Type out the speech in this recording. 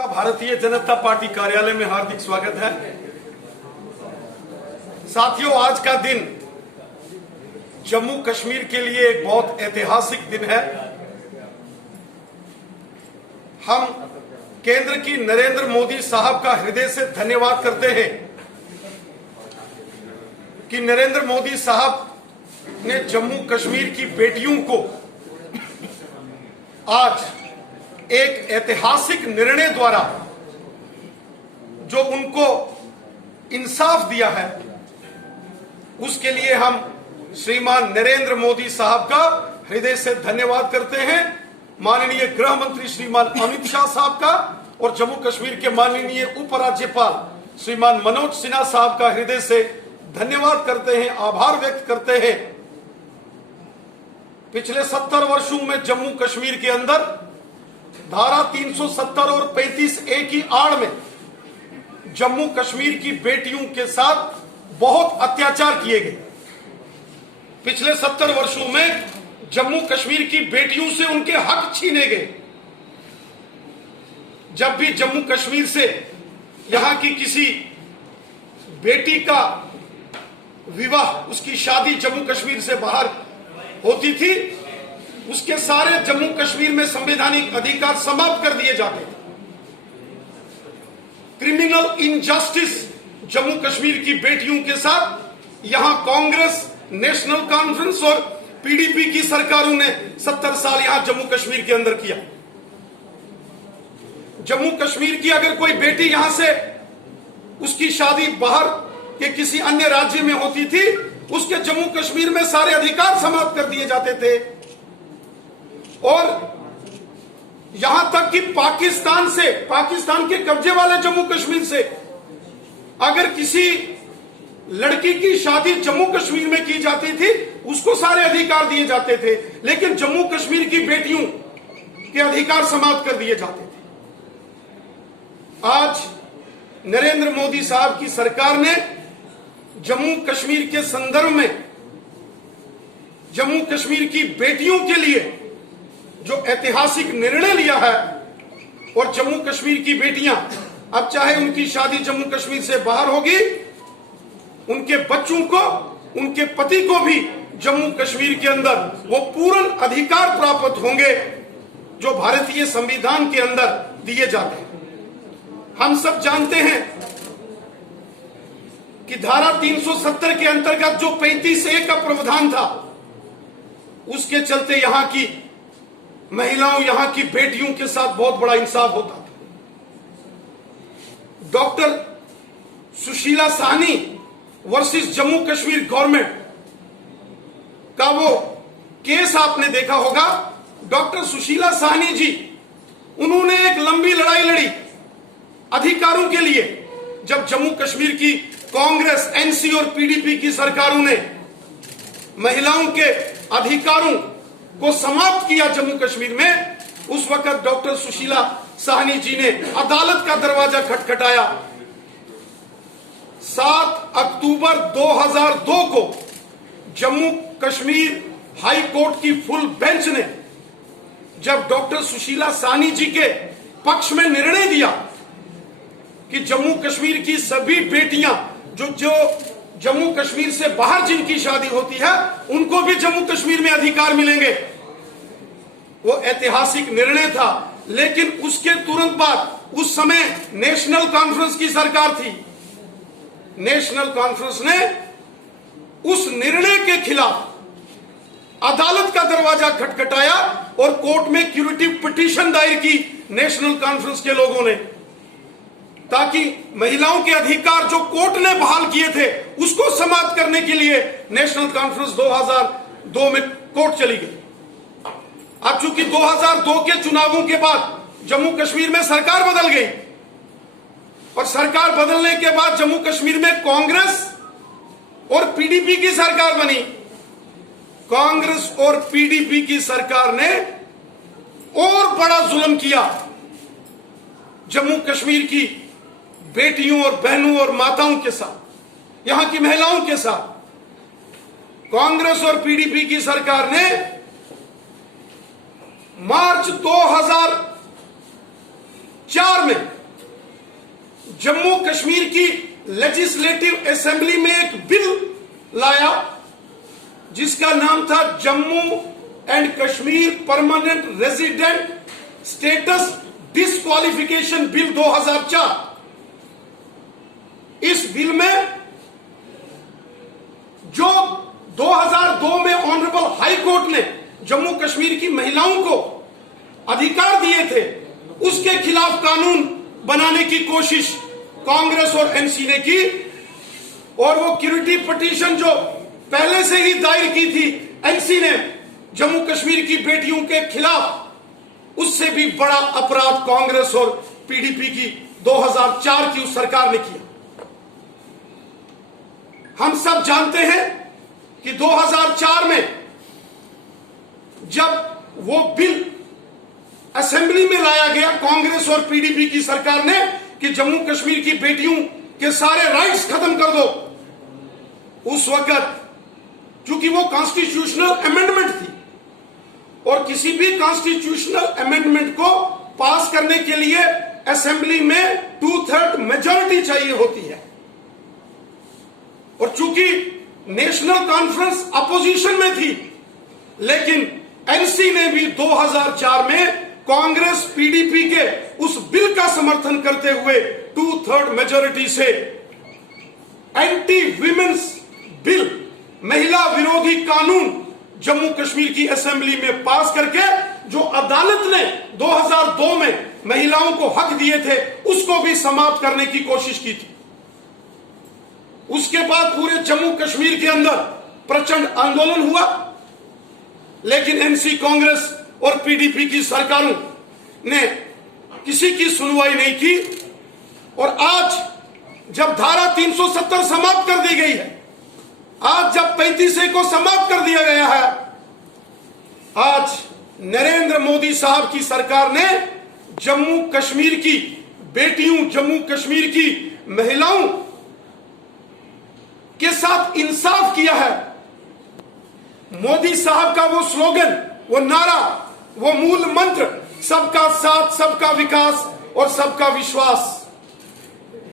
Bharatiya Janata party कार्यालय में हार्दिक स्वागत है। साथियों, आज का दिन जम्मू कश्मीर के लिए एक बहुत ऐतिहासिक दिन है। हम केंद्र की नरेंद्र मोदी साहब का हृदय से धन्यवाद करते हैं कि नरेंद्र मोदी साहब ने जम्मू कश्मीर की बेटियों को आज एक ऐतिहासिक निर्णय द्वारा जो उनको इंसाफ दिया है, उसके लिए हम श्रीमान नरेंद्र मोदी साहब का हृदय से धन्यवाद करते हैं। माननीय गृह मंत्री श्रीमान अमित शाह साहब का और जम्मू कश्मीर के माननीय उपराज्यपाल श्रीमान मनोज सिन्हा साहब का हृदय से धन्यवाद करते हैं, आभार व्यक्त करते हैं। पिछले 70 वर्षों में जम्मू कश्मीर के अंदर धारा 370 और 35A की आड़ में जम्मू कश्मीर की बेटियों के साथ बहुत अत्याचार किए गए। पिछले 70 वर्षों में जम्मू कश्मीर की बेटियों से उनके हक छीने गए। जब भी जम्मू कश्मीर से यहां की किसी बेटी का विवाह, उसकी शादी जम्मू कश्मीर से बाहर होती थी, उसके सारे जम्मू कश्मीर में संवैधानिक अधिकार समाप्त कर दिए जाते थे। क्रिमिनल इनजस्टिस जम्मू कश्मीर की बेटियों के साथ यहां कांग्रेस, नेशनल कॉन्फ्रेंस और पीडीपी की सरकारों ने 70 साल यहां जम्मू कश्मीर के अंदर किया। जम्मू कश्मीर की अगर कोई बेटी यहां से उसकी शादी बाहर के किसी अन्य राज्य में होती थी, उसके जम्मू कश्मीर में सारे अधिकार समाप्त कर दिए जाते थे। और यहां तक कि पाकिस्तान के कब्जे वाले जम्मू कश्मीर से अगर किसी लड़की की शादी जम्मू कश्मीर में की जाती थी, उसको सारे अधिकार दिए जाते थे, लेकिन जम्मू कश्मीर की बेटियों के अधिकार समाप्त कर दिए जाते थे। आज नरेंद्र मोदी साहब की सरकार ने जम्मू कश्मीर के संदर्भ में जम्मू कश्मीर की बेटियों के लिए जो ऐतिहासिक निर्णय लिया है, और जम्मू कश्मीर की बेटियां अब चाहे उनकी शादी जम्मू कश्मीर से बाहर होगी, उनके बच्चों को, उनके पति को भी जम्मू कश्मीर के अंदर वो पूर्ण अधिकार प्राप्त होंगे जो भारतीय संविधान के अंदर दिए जाते हैं। हम सब जानते हैं कि धारा 370 के अंतर्गत जो 35A का प्रावधान था, उसके चलते यहां की महिलाओं, यहां की बेटियों के साथ बहुत बड़ा इंसाफ होता था। Doctor Sushila Sahni versus Jammu Kashmir government का वो केस आपने देखा होगा। डॉक्टर सुशीला साहनी जी, उन्होंने एक लंबी लड़ाई लड़ी अधिकारों के लिए। जब जम्मू कश्मीर की कांग्रेस, एनसी और पीडीपी की सरकारों ने महिलाओं के अधिकारों को समाप्त किया जम्मू कश्मीर में, उस वक्त डॉक्टर सुशीला साहनी जी ने अदालत का दरवाजा खटखटाया। 7 अक्टूबर 2002 को जम्मू कश्मीर हाई कोर्ट की फुल बेंच ने जब डॉक्टर सुशीला साहनी जी के पक्ष में निर्णय दिया कि जम्मू कश्मीर की सभी बेटियां जो जम्मू कश्मीर से बाहर जिनकी शादी होती है, उनको भी जम्मू कश्मीर में अधिकार मिलेंगे, वो ऐतिहासिक निर्णय था। लेकिन उसके तुरंत बाद उस समय नेशनल कॉन्फ्रेंस की सरकार थी। नेशनल कॉन्फ्रेंस ने उस निर्णय के खिलाफ अदालत का दरवाजा खटखटाया और कोर्ट में क्यूरेटिव पिटीशन दायर की नेशनल कॉन्फ्रेंस के लोगों ने, ताकि महिलाओं के अधिकार जो कोर्ट ने बहाल किए थे उसको समाप्त करने के लिए नेशनल कॉन्फ्रेंस 2002 में कोर्ट चली गई। अब चूंकि 2002 के चुनावों के बाद जम्मू कश्मीर में सरकार बदल गई, और सरकार बदलने के बाद जम्मू कश्मीर में कांग्रेस और पीडीपी की सरकार बनी। कांग्रेस और पीडीपी की सरकार ने और बड़ा जुल्म किया जम्मू कश्मीर की बेटियों और बहनों और माताओं के साथ, यहां की महिलाओं के साथ। कांग्रेस और पीडीपी की सरकार ने मार्च 2004 में जम्मू कश्मीर की लेजिस्लेटिव असेंबली में एक बिल लाया जिसका नाम था Jammu and Kashmir permanent resident status disqualification bill 2004। इस बिल में जो 2002 में ऑनरेबल हाई कोर्ट ने जम्मू कश्मीर की महिलाओं को अधिकार दिए थे, उसके खिलाफ कानून बनाने की कोशिश कांग्रेस और एनसी ने की। और वो क्यूरिटी पिटीशन जो पहले से ही दायर की थी एनसी ने जम्मू कश्मीर की बेटियों के खिलाफ, उससे भी बड़ा अपराध कांग्रेस और पीडीपी की 2004 की उस सरकार ने किया। हम सब जानते हैं कि 2004 में जब वो बिल असेंबली में लाया गया कांग्रेस और पीडीपी की सरकार ने कि जम्मू कश्मीर की बेटियों के सारे राइट्स खत्म कर दो, उस वक्त चूंकि वो कॉन्स्टिट्यूशनल अमेंडमेंट थी और किसी भी कॉन्स्टिट्यूशनल अमेंडमेंट को पास करने के लिए असेंबली में 2/3 मेजॉरिटी चाहिए होती है। और चूंकि नेशनल कॉन्फ्रेंस अपोजिशन में थी, लेकिन एनसी ने भी 2004 में कांग्रेस पीडीपी के उस बिल का समर्थन करते हुए 2/3 मेजॉरिटी से एंटी विमेन्स बिल, महिला विरोधी कानून जम्मू कश्मीर की असेंबली में पास करके जो अदालत ने 2002 में महिलाओं को हक दिए थे उसको भी समाप्त करने की कोशिश की थी। उसके बाद पूरे जम्मू कश्मीर के अंदर प्रचंड आंदोलन हुआ, लेकिन एनसी, कांग्रेस और पीडीपी की सरकारों ने किसी की सुनवाई नहीं की। और आज जब धारा 370 समाप्त कर दी गई है, आज जब 35A को समाप्त कर दिया गया है, आज नरेंद्र मोदी साहब की सरकार ने जम्मू कश्मीर की बेटियों, जम्मू कश्मीर की महिलाओं के साथ इंसाफ किया है। मोदी साहब का वो स्लोगन, वो नारा, वो मूल मंत्र, सबका साथ, सबका विकास और सबका विश्वास,